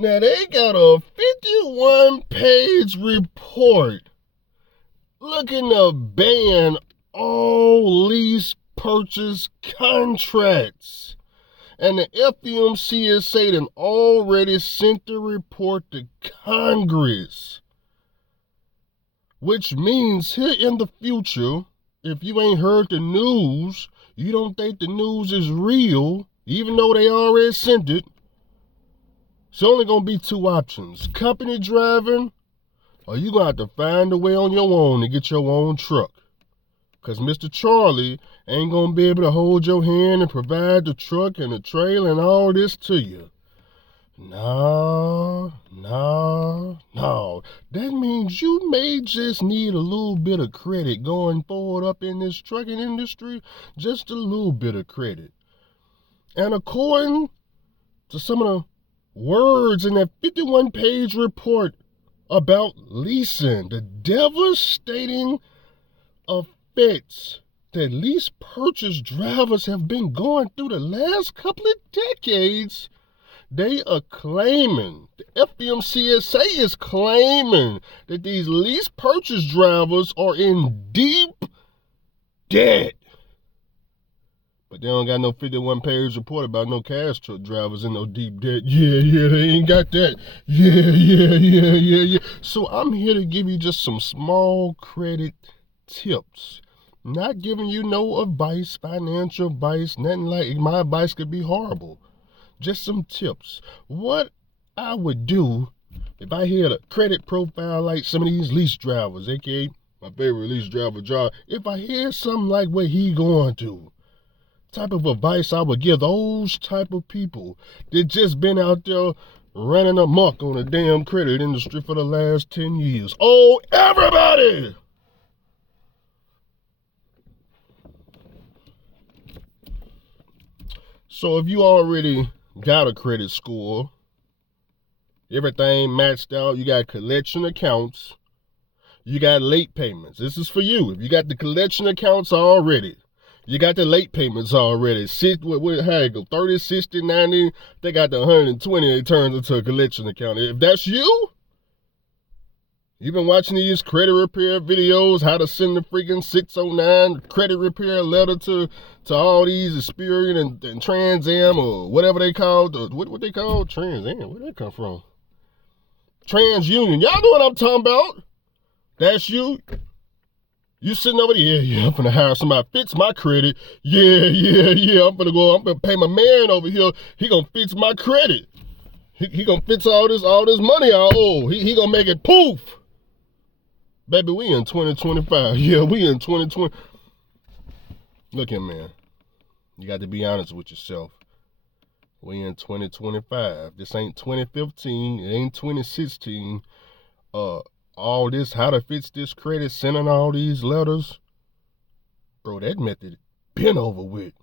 Now they got a 51-page report looking to ban all lease purchase contracts. And the FMCSA done already sent the report to Congress. Which means here in the future, if you ain't heard the news, you don't think the news is real, even though they already sent it, it's only going to be two options. Company driving, or you going to have to find a way on your own to get your own truck. Because Mr. Charlie ain't going to be able to hold your hand and provide the truck and the trailer and all this to you. No. That means you may just need a little bit of credit going forward up in this trucking industry. Just a little bit of credit. And according to some of the words in that 51-page report about leasing, the devastating effects that lease purchase drivers have been going through the last couple of decades, they are claiming, the FMCSA is claiming that these lease purchase drivers are in deep debt. But they don't got no 51-page report about no cash truck drivers in no deep debt. Yeah, they ain't got that. Yeah. So I'm here to give you just some small credit tips. Not giving you no advice, financial advice, nothing like my advice could be horrible. Just some tips. What I would do if I had a credit profile like some of these lease drivers, aka my favorite lease driver job, if I had something like what he going through, type of advice I would give those type of people that just been out there running amok on the damn credit industry for the last 10 years. Oh, everybody! So if you already got a credit score, everything matched out, you got collection accounts, you got late payments. This is for you. If you got the collection accounts already, you got the late payments already. How it go? 30, 60, 90, they got the 120, it turns into a collection account. If that's you, you've been watching these credit repair videos, how to send the freaking 609 credit repair letter to all these Experian and Trans Am or whatever they call, what they call Trans Am, where did that come from? TransUnion, y'all know what I'm talking about. That's you. You sitting over there, yeah, I'm finna hire somebody fix my credit. Yeah, I'm finna pay my man over here. He gonna fix my credit. He gonna fix all this money I owe. He gonna make it poof. Baby, we in 2025. Yeah, we in 2020. Look here, man. You got to be honest with yourself. We in 2025. This ain't 2015. It ain't 2016. All this, how to fix this credit, sending all these letters. Bro, that method been over with.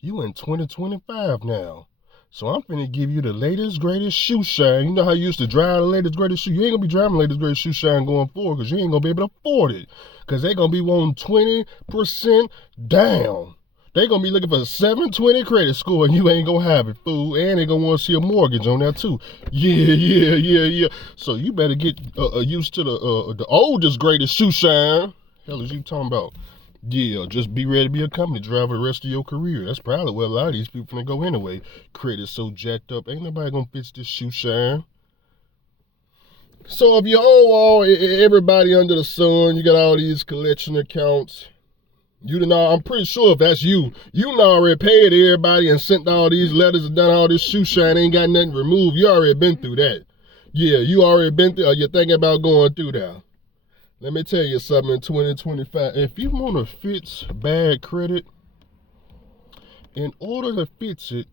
You in 2025 now. So I'm finna give you the latest, greatest shoe shine. You know how you used to drive the latest, greatest shoe? You ain't gonna be driving the latest, greatest shoe shine going forward because you ain't gonna be able to afford it. Because they gonna be wanting 20% down. They gonna be looking for a 720 credit score and you ain't gonna have it, fool. And they gonna want to see a mortgage on that too. Yeah. So you better get used to the oldest, greatest shoe shine. Hell is you talking about? Yeah, just be ready to be a company driver the rest of your career. That's probably where a lot of these people finna go anyway. Credit's so jacked up, ain't nobody gonna fix this shoe shine. So if you owe everybody under the sun, you got all these collection accounts, I'm pretty sure if that's you done already paid everybody and sent all these letters and done all this shoe shine, ain't got nothing removed. You already been through that. Yeah, you already been through, or you're thinking about going through that. Let me tell you something in 2025. If you want to fix bad credit, in order to fix it,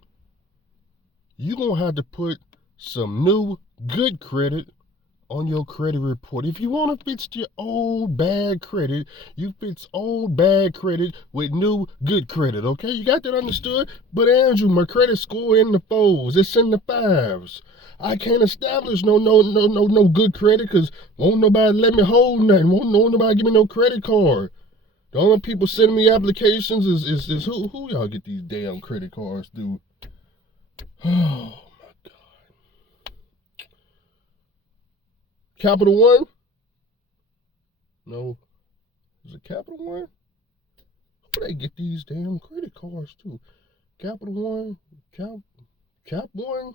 you're going to have to put some new good credit on your credit report. If you want to fix your old bad credit, you fix old bad credit with new good credit, okay? You got that understood? But Andrew, my credit score in the fours. It's in the fives. I can't establish no good credit because won't nobody let me hold nothing. Won't nobody give me no credit card. The only people sending me applications is who y'all get these damn credit cards through? Oh my God. Capital One? No. Is it Capital One? Where they get these damn credit cards too? Capital One? Cap One?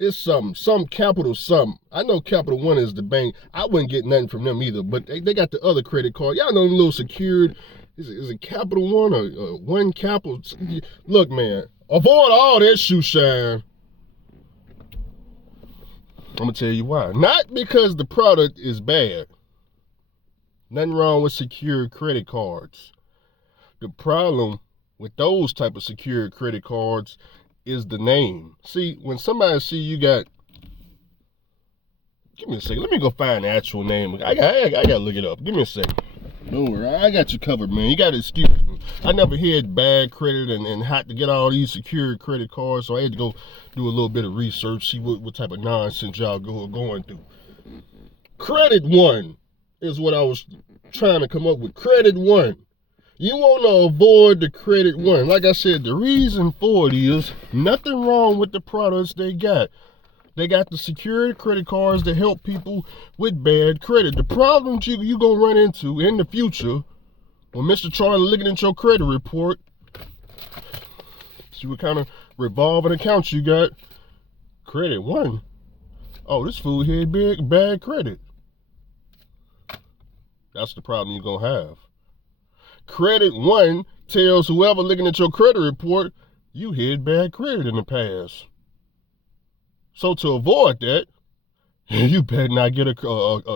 It's some Capital something. I know Capital One is the bank. I wouldn't get nothing from them either, but they got the other credit card. Y'all know the little secured. Is it Capital One or One Capital? Look, man, avoid all that shoe shine. I'm going to tell you why. Not because the product is bad. Nothing wrong with secured credit cards. The problem with those type of secured credit cards is the name. See, when somebody see you got, give me a second. Let me go find the actual name. I got to look it up. Give me a second. Don't worry, I got you covered, man. You got to excuse me. I never had bad credit and had to get all these secured credit cards, so I had to go do a little bit of research, see what type of nonsense y'all going through. Credit One is what I was trying to come up with. Credit One. You want to avoid the Credit One. Like I said, the reason for it is nothing wrong with the products they got. They got the secured credit cards to help people with bad credit. The problems you gonna run into in the future when Mr. Charlie looking at your credit report, see what kind of revolving accounts you got. Credit One. Oh, this fool had bad credit. That's the problem you're gonna have. Credit One tells whoever looking at your credit report, you had bad credit in the past. So to avoid that, you better not get a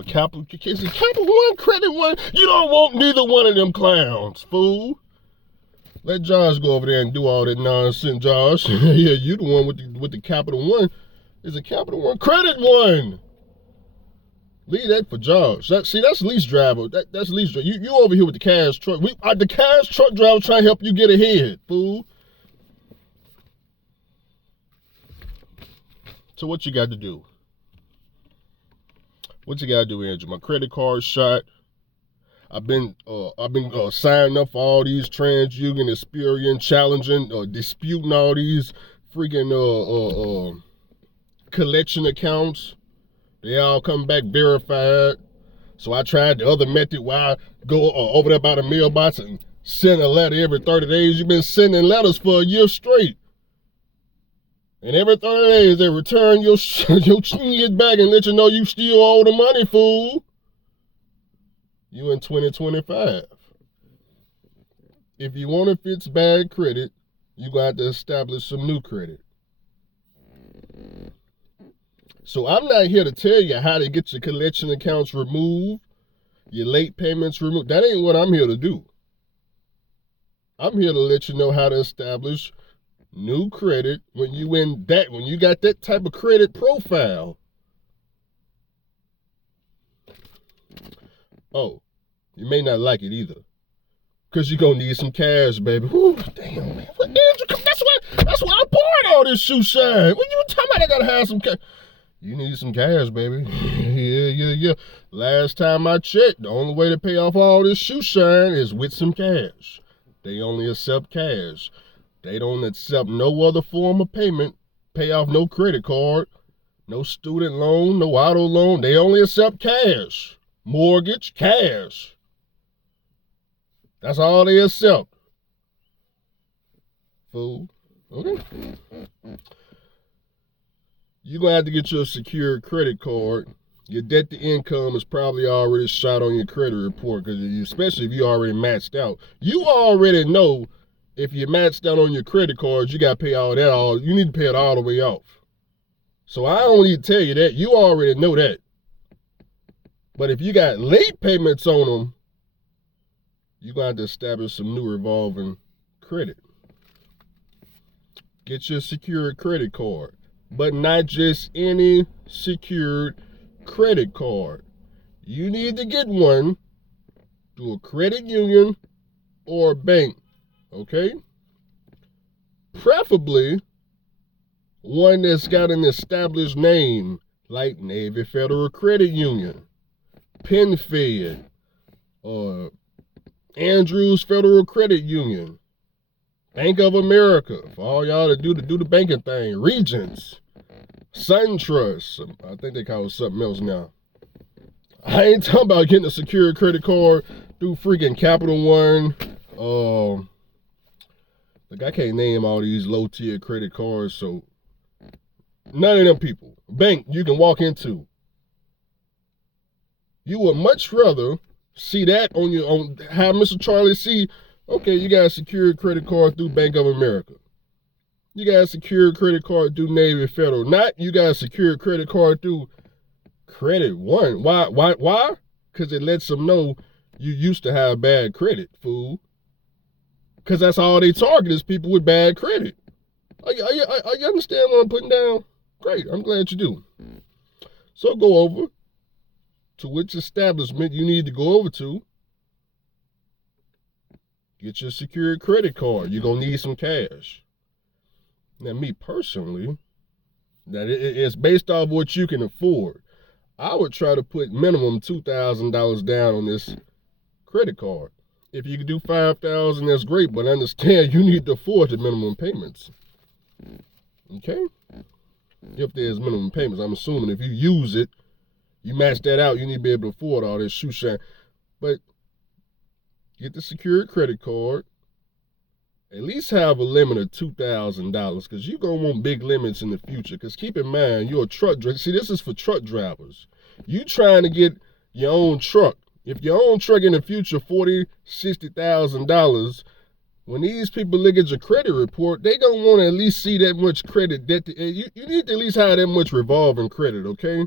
Capital. Is it Capital One, Credit One? You don't want neither one of them clowns, fool. Let Josh go over there and do all that nonsense, Josh. Yeah, you the one with the Capital One. Is it Capital One? Credit One. Leave that for Josh. That's lease driver. That's lease driver. You over here with the cash truck. The cash truck driver trying to help you get ahead, fool. So what you got to do? What you got to do, Andrew? My credit card shot. I've been signing up for all these TransUnion, Experian, challenging, disputing all these freaking collection accounts. They all come back verified. So I tried the other method where I go over there by the mailbox and send a letter every 30 days. You've been sending letters for a year straight. And every 30 days, they return your cheese back and let you know you still owe the money, fool. You in 2025. If you want to fix bad credit, you're going to have to establish some new credit. So I'm not here to tell you how to get your collection accounts removed, your late payments removed. That ain't what I'm here to do. I'm here to let you know how to establish new credit when you got that type of credit profile. Oh, you may not like it either, because you're gonna need some cash, baby. Whew, damn, man. That's why I'm pouring all this shoe shine. When you talking about I gotta have some cash? You need some cash, baby. Yeah. Last time I checked, the only way to pay off all this shoe shine is with some cash. They only accept cash. They don't accept no other form of payment, pay off no credit card, no student loan, no auto loan. They only accept cash, mortgage, cash. That's all they accept. Fool. Okay. You're going to have to get your secured credit card. Your debt to income is probably already shot on your credit report, because especially if you already maxed out. You already know if you maxed out on your credit cards, you got to pay you need to pay it all the way off. So I don't need to tell you that. You already know that. But if you got late payments on them, you're going to have to establish some new revolving credit. Get your secured credit card, but not just any secured credit card. You need to get one through a credit union or a bank, okay? Preferably one that's got an established name, like Navy Federal Credit Union, PenFed, or Andrews Federal Credit Union, Bank of America, for all y'all that do the banking thing. Regions, SunTrust, I think they call it something else now. I ain't talking about getting a secured credit card through freaking Capital One. Like, I can't name all these low tier credit cards, so none of them people. Bank you can walk into. You would much rather see that on have Mr. Charlie see, okay, you got a secured credit card through Bank of America. You got a secured credit card through Navy Federal. Not you got a secured credit card through Credit One. Why? Because it lets them know you used to have bad credit, fool. Because that's all they target is people with bad credit. You understand what I'm putting down? Great, I'm glad you do. So go over to which establishment you need to go over to. Get your secured credit card. You're going to need some cash. Now, me personally, that it's based off what you can afford. I would try to put minimum $2,000 down on this credit card. If you can do $5,000, that's great, but understand you need to afford the minimum payments. Okay? If there's minimum payments, I'm assuming if you use it, you match that out, you need to be able to afford all this shoe shine. But get the secured credit card. At least have a limit of $2,000 because you're going to want big limits in the future. Because keep in mind, you're a truck driver. See, this is for truck drivers. You trying to get your own truck. If your own truck in the future, $40,000, $60,000, when these people look at your credit report, they going to want to at least see that much credit. You need to at least have that much revolving credit, okay?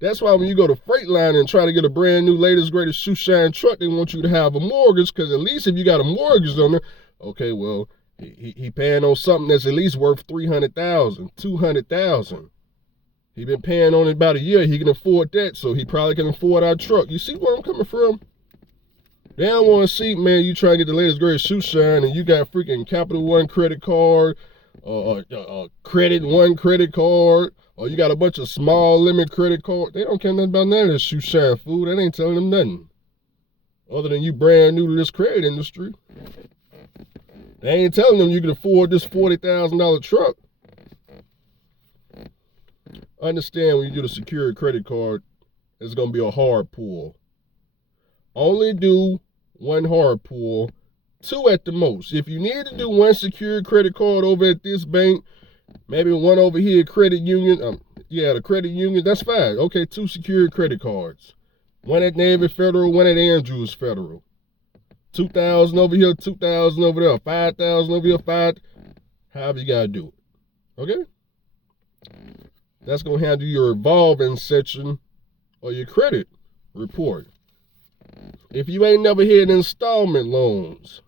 That's why when you go to Freightliner and try to get a brand new, latest, greatest shoe shine truck, they want you to have a mortgage because at least if you got a mortgage on there, okay, well, he paying on something that's at least worth $300,000, $200,000. He been paying on it about a year. He can afford that, so he probably can afford our truck. You see where I'm coming from? They don't want to see, man, you try to get the latest, greatest shoe shine, and you got freaking Capital One credit card, Credit One credit card, or you got a bunch of small limit credit card. They don't care nothing about none of this shoe shine food. That ain't telling them nothing. Other than you brand new to this credit industry. They ain't telling them you can afford this $40,000 truck. Understand when you do the secured credit card, it's going to be a hard pull. Only do one hard pull, 2 at the most. If you need to do one secured credit card over at this bank, maybe one over here, credit union, the credit union, that's fine. Okay, 2 secured credit cards. One at Navy Federal, one at Andrews Federal. 2,000 over here, 2,000 over there, 5,000 over here, 5. However you gotta do it. Okay? That's gonna handle your revolving section or your credit report. If you ain't never had installment loans,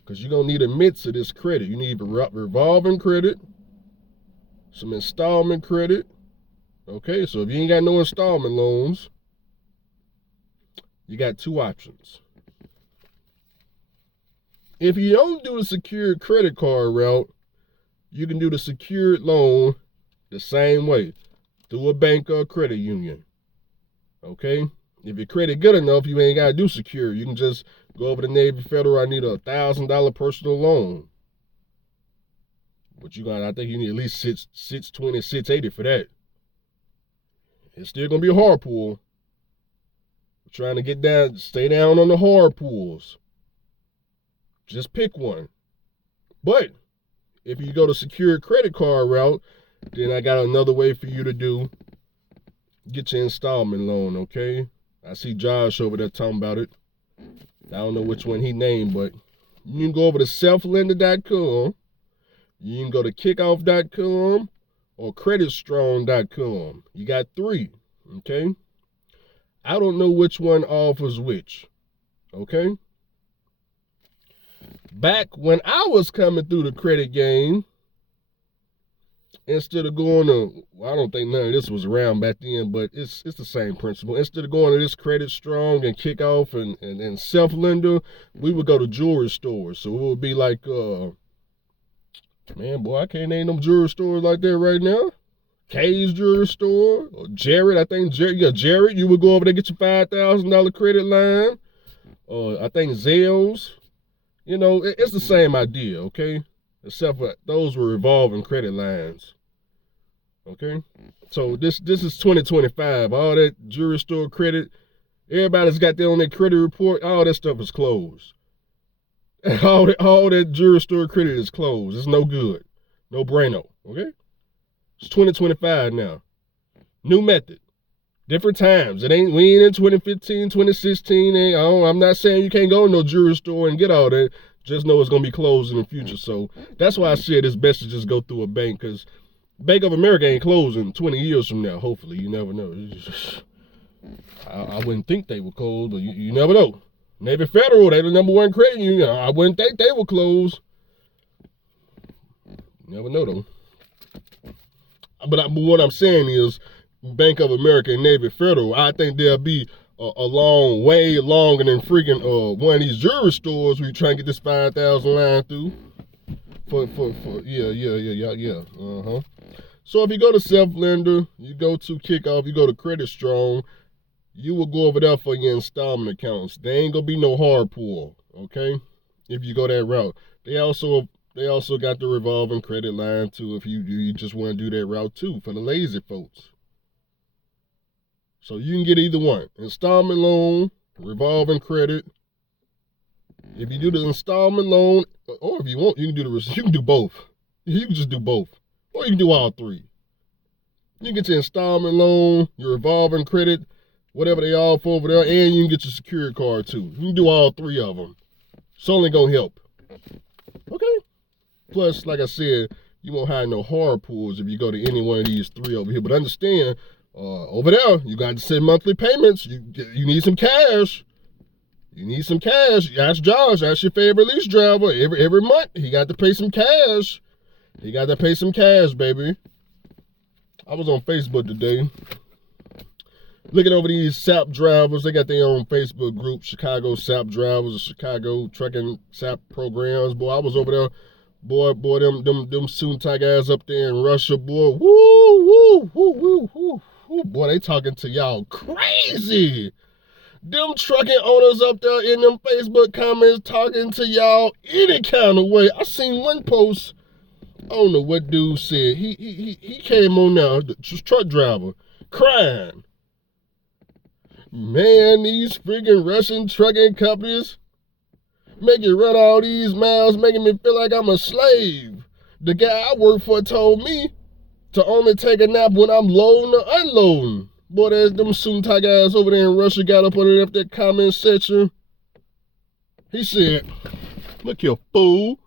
because you're gonna need a mix of this credit. You need revolving credit, some installment credit. Okay, so if you ain't got no installment loans, you got 2 options. If you don't do the secured credit card route, you can do the secured loan the same way, through a bank or a credit union. Okay? If your credit good enough, you ain't got to do secure. You can just go over to Navy Federal, I need a $1,000 personal loan. But I think you need at least 620, 680 for that. It's still going to be a hard pull. You're trying to get down, stay down on the hard pulls. Just pick one. But if you go to secured credit card route, then I got another way for you to do. Get your installment loan, okay? I see Josh over there talking about it. I don't know which one he named, but you can go over to selflender.com. You can go to kickoff.com or creditstrong.com. You got 3, okay? I don't know which one offers which, okay? Back when I was coming through the credit game, instead of going to, I don't think none of this was around back then, but it's the same principle. Instead of going to this Credit Strong and Kickoff and Self-Lender, we would go to jewelry stores. So it would be like, man, boy, I can't name them jewelry stores like that right now. Kay's Jewelry Store, or Jared, Jared, you would go over there, get your $5,000 credit line. I think Zales. You know, it's the same idea, okay? Except for those were revolving credit lines. Okay? So this is 2025. All that jewelry store credit, everybody's got that on their credit report, all that stuff is closed. All that jewelry store credit is closed. It's no good. No bueno. Okay? It's 2025 now. New method. Different times. We ain't in 2015, 2016. I'm not saying you can't go to no jewelry store and get all that. Just know it's gonna be closed in the future. So that's why I said it's best to just go through a bank, because Bank of America ain't closing 20 years from now. Hopefully, you never know. I wouldn't think they would close, but you never know. Navy Federal, they the #1 credit union. I wouldn't think they would close. You never know though. But what I'm saying is, Bank of America and Navy Federal, I think they'll be a long way longer than freaking one of these jewelry stores where you try and get this 5,000 line through. Yeah. So if you go to Self-Lender, you go to Kickoff, you go to Credit Strong, you will go over there for your installment accounts. There ain't gonna be no hard pull, okay? If you go that route. They also got the revolving credit line too, if you just want to do that route too, for the lazy folks. So you can get either one. Installment loan, revolving credit. If you do the installment loan, or if you want, you can do both. You can just do both. Or you can do all three. You can get your installment loan, your revolving credit, whatever they all for over there, and you can get your security card too. You can do all three of them. It's only gonna help. Okay? Plus, like I said, you won't have no hard pulls if you go to any one of these three over here. But understand, over there, you got to send monthly payments. You need some cash. You need some cash. Ask Josh. Ask your favorite lease driver. Every month, he got to pay some cash. He got to pay some cash, baby. I was on Facebook today, looking over these SAP drivers. They got their own Facebook group, Chicago SAP drivers, or Chicago trucking SAP programs. Boy, I was over there. Boy, them soon-tie guys up there in Russia, boy. Woo. Boy, they talking to y'all crazy. Them trucking owners up there in them Facebook comments talking to y'all any kind of way. I seen one post, I don't know what dude said. He came on now, the truck driver, crying. Man, these freaking Russian trucking companies make you run all these miles, making me feel like I'm a slave. The guy I work for told me to only take a nap when I'm loading or unloading. Boy, there's them Suntai guys over there in Russia got up underneath that comment section. He said, look here, fool.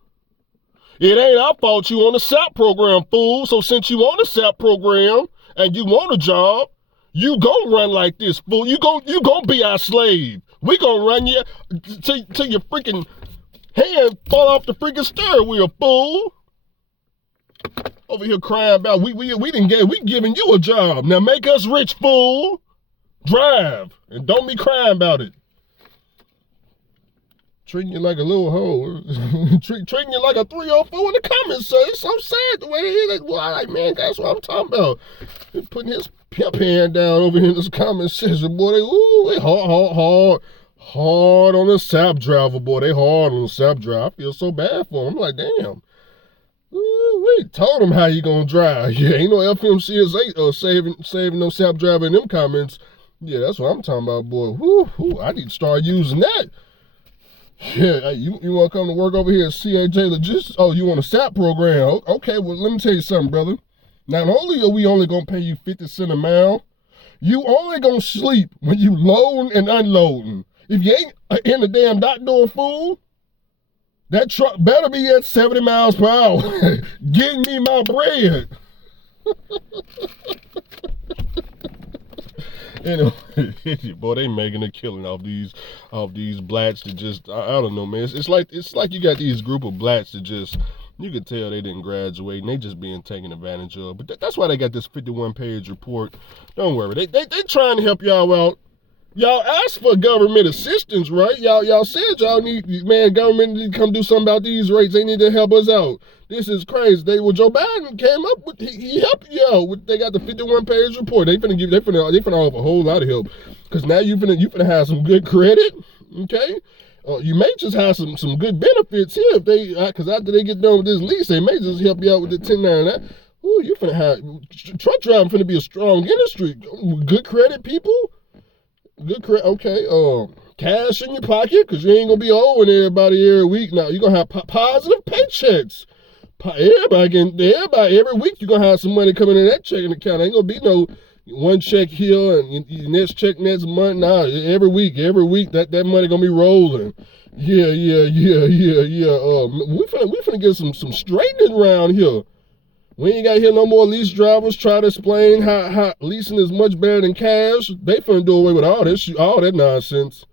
It ain't our fault you on the SAP program, fool. So since you on the SAP program and you want a job, you gon' run like this, fool. You gon' be our slave. We gon' run you till your freaking hand fall off the freaking steering wheel, fool. Over here crying about we giving you a job. Now make us rich, fool. Drive and don't be crying about it. Treating you like a little hoe. Treating you like a 304 in the comments, sir. It's so sad the way it is. Well, like, man, that's what I'm talking about. He's putting his pimp hand down over here in this comment section, boy. They hard on the SAP driver, boy. They hard on the SAP driver. I feel so bad for him. I'm like, damn. We told him how you gonna drive. Yeah, ain't no FMCSA saving no SAP driver in them comments. Yeah, that's what I'm talking about, boy. Whoo, I need to start using that. Yeah, you want to come to work over here at CAJ Logistics? Oh, you want a SAP program? Okay, well, let me tell you something, brother. Not only are we only going to pay you 50 cents a mile, you only going to sleep when you loading and unloading. If you ain't in the damn dock door, fool, that truck better be at 70 miles per hour. Getting me my bread. Anyway, boy, they making a killing off these blacks that just I don't know, man. It's like you got these group of blacks that just, you can tell they didn't graduate and they just being taken advantage of. But that's why they got this 51-page report. Don't worry, they trying to help y'all out. Y'all asked for government assistance, right? Y'all said y'all need, man, government need to come do something about these rates. They need to help us out. This is crazy. Joe Biden came up with, he helped you out. They got the 51-page report. They finna offer a whole lot of help. Cause now you finna have some good credit, okay? You may just have some good benefits here if they, because after they get done with this lease, they may just help you out with the 1099. Ooh, you finna have truck driving finna be a strong industry. Good credit, people. Good credit. Okay. Cash in your pocket because you ain't gonna be owing everybody every week. Now you're gonna have positive paychecks. Everybody every week you're gonna have some money coming in that checking account. Ain't gonna be no one check here and next check next month. Nah, every week that money gonna be rolling. Yeah. We finna get some straightening around here. We ain't got to hear no more lease drivers try to explain how leasing is much better than cash. They finna do away with all that nonsense.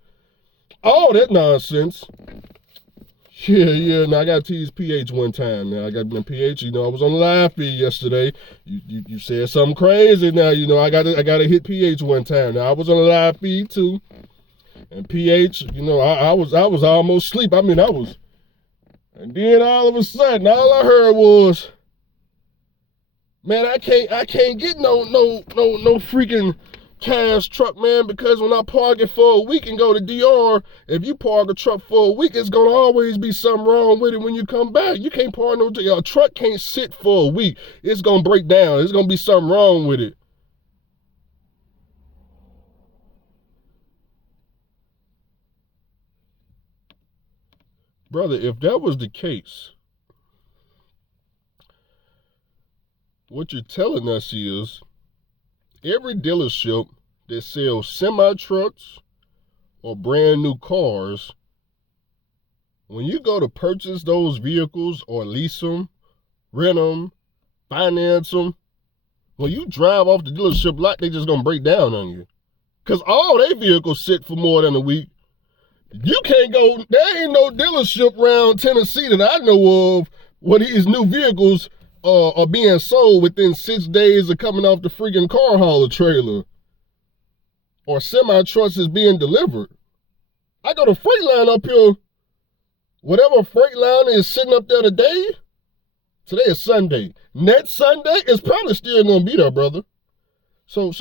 All that nonsense. Yeah. Now I got to tease PH one time. Now I got PH. I was on the live feed yesterday. You said something crazy. Now I got to hit PH one time. Now I was on the live feed too, and PH. I was almost asleep. I was, and then all of a sudden, all I heard was, man, I can't get no freaking cash truck, man, because when I park it for a week and go to DR, if you park a truck for a week, it's gonna always be something wrong with it when you come back. You can't park a truck can't sit for a week. It's gonna break down. There's gonna be something wrong with it. Brother, if that was the case, what you're telling us is every dealership that sells semi-trucks or brand new cars, when you go to purchase those vehicles or lease them, rent them, finance them, when you drive off the dealership lot, they just gonna break down on you. Because all their vehicles sit for more than a week. You can't go, there ain't no dealership around Tennessee that I know of where these new vehicles are being sold within 6 days of coming off the freaking car hauler trailer. Or semi-trucks is being delivered. I go to Freightliner up here. Whatever Freightliner is sitting up there today is Sunday. Next Sunday is probably still gonna be there, brother. So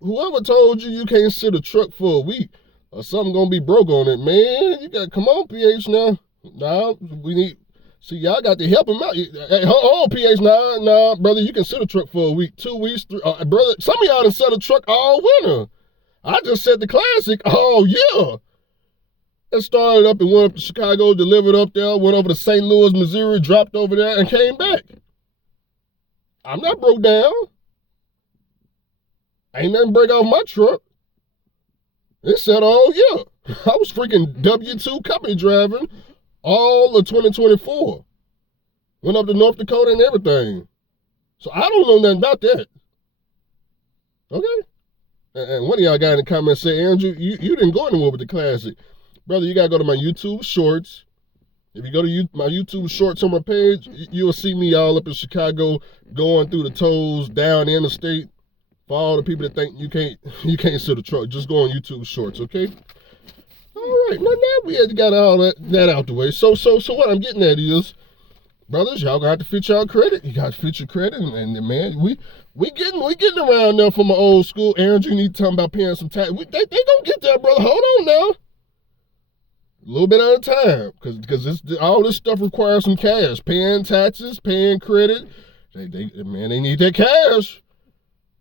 whoever told you can't sit a truck for a week or something gonna be broke on it, man, you gotta come on, PH now. Now we need. See, y'all got to help him out. Hey, hold on, PH. Nah, brother, you can sit a truck for a week, 2 weeks, brother. Some of y'all done set a truck all winter. I just set the Classic all year. It started up and went up to Chicago, delivered up there, went over to St. Louis, Missouri, dropped over there, and came back. I'm not broke down. Ain't nothing break off my truck. It said all year. I was freaking W-2 company driving all of 2024. Went up to North Dakota and everything. So I don't know nothing about that. Okay? And one of y'all got in the comments say, Andrew, you didn't go anywhere with the Classic. Brother, you got to go to my YouTube shorts. If you go to my YouTube shorts on my page, you'll see me all up in Chicago going through the tolls down the interstate. For all the people that think you can't sit a truck, just go on YouTube shorts, okay? All right, now we had got all that out the way. So what I'm getting at is, brothers, y'all gonna have to fit y'all credit. You got to fit your credit, and man, we getting around now from my old school. Aaron, you need to talk about paying some tax. They gonna get there, brother. Hold on now. A little bit at a time, because all this stuff requires some cash. Paying taxes, paying credit. They need that cash.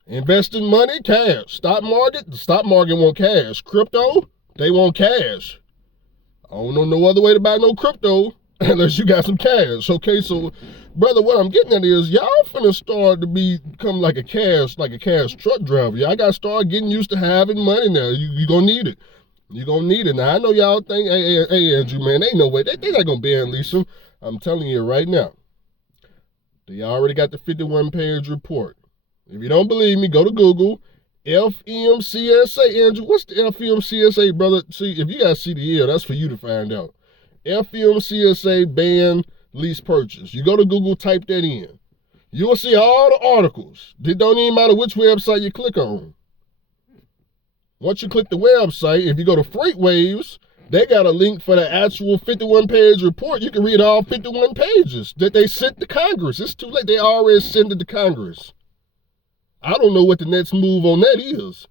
Investing money, cash. The stock market want cash. Crypto, they want cash. I don't know no other way to buy no crypto unless you got some cash. Okay, so brother, what I'm getting at is y'all finna start to become like a cash truck driver. Y'all gotta start getting used to having money now. You gonna need it. You're gonna need it. Now I know y'all think, hey Andrew, man, ain't no way. They not gonna ban leasing. I'm telling you right now. They already got the 51-page report. If you don't believe me, go to Google. FMCSA, Andrew, what's the FMCSA, brother? See, if you got CDL, that's for you to find out. FMCSA ban lease purchase. You go to Google, type that in. You'll see all the articles. It don't even matter which website you click on. Once you click the website, if you go to FreightWaves, they got a link for the actual 51-page report. You can read all 51 pages that they sent to Congress. It's too late. They already sent it to Congress. I don't know what the next move on that is.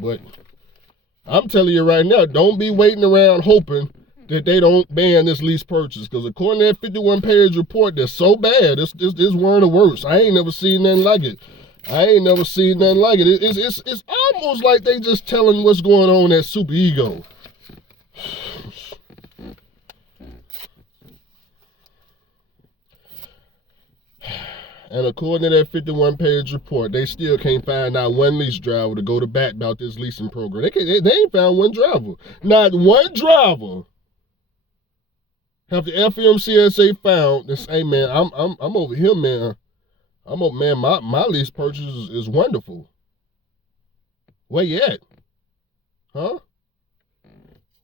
But I'm telling you right now, don't be waiting around hoping that they don't ban this lease purchase. Because according to that 51-page report, they're so bad. This one of the worst. I ain't never seen nothing like it. It's almost like they just telling what's going on at Super Ego. And according to that 51-page report, they still can't find out one lease driver to go to bat about this leasing program. They ain't found one driver. Not one driver. Have the FMCSA found this? Hey man, I'm over here, man. My lease purchase is wonderful. Where you at? Huh?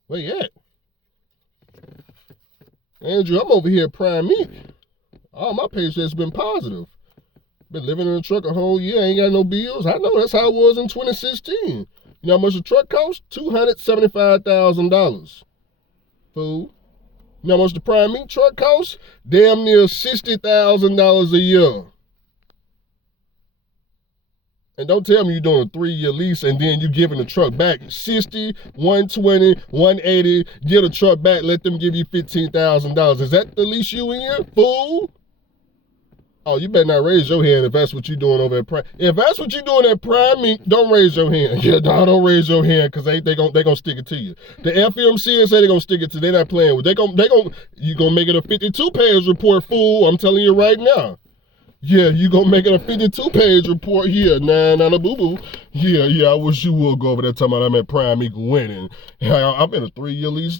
Where you at? Andrew, I'm over here at Prime Inc. All my paychecks been positive. Been living in a truck a whole year, ain't got no bills. I know that's how it was in 2016. You know how much the truck cost? $275,000. Fool. You know how much the Prime Inc truck costs? Damn near $60,000 a year. And don't tell me you're doing a 3-year lease and then you giving the truck back 60, 120, 180, get a truck back, let them give you $15,000. Is that the lease you in, fool? Oh, you better not raise your hand if that's what you're doing over at Prime. If that's what you're doing at Prime Inc, don't raise your hand. Yeah, no, don't raise your hand because they gonna stick it to you. The FMC say they're gonna stick it to you. They're not playing with. You gonna make it a 52-page report, fool. I'm telling you right now. Yeah, you gonna make it a 52-page report here. Nah, boo-boo. Yeah, I wish you would go over there talking about I'm at Prime Inc winning. I'm in a 3-year lease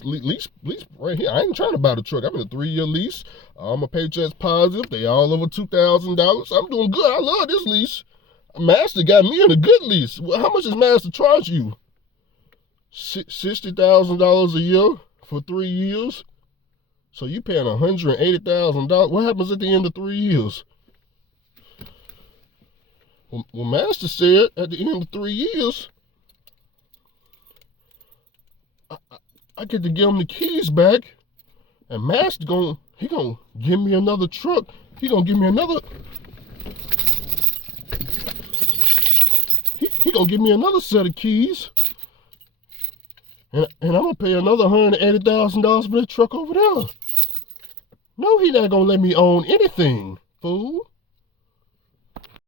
right here. I ain't trying to buy the truck. I'm in a 3-year lease. My paycheck's positive. They all over $2,000. I'm doing good. I love this lease. Master got me in a good lease. How much does Master charge you? $60,000 a year for 3 years? So you paying $180,000. What happens at the end of 3 years? Well, Master said at the end of 3 years, I get to give him the keys back, and Master gonna give me another truck. He gonna give me another. He gonna give me another set of keys, and I'm gonna pay another $180,000 for that truck over there. No, he not gonna let me own anything, fool.